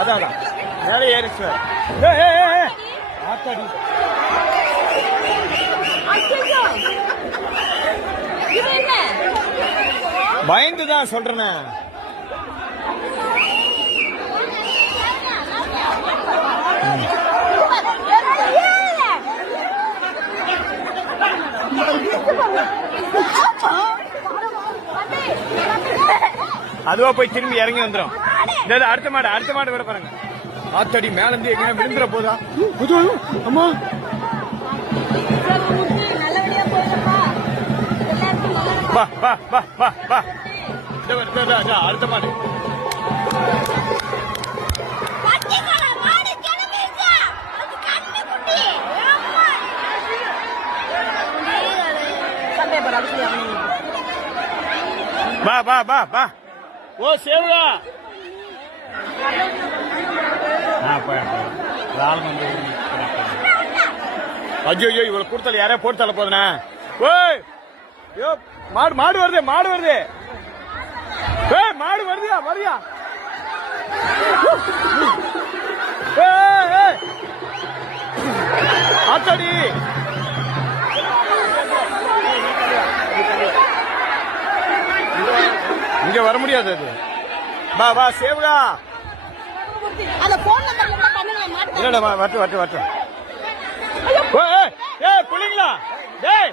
அதான் மேலே ஏறிச்சு. ஆத்தாடி பயந்துதான் சொல்றேன்னு. அதுவா போய் திரும்பி இறங்கி வந்துடும். அடுத்த மாடு விட பாருங்க. ஆத்தடி மேல இருந்து எங்க விழுந்துற போதா? அம்மா அடுத்த மாடு. பா ஓ சேவா ஐயோ இவ்வளவு கொடுத்தால யாரையா போட்டு தள்ள போதுனா? ஓய் மாடு வருது மாடு வருதியா ஆத்தாடி இங்க வர முடியாது. அது வா சேவகா இல்லடா வட்டு புள்ளிங்களா? டேய்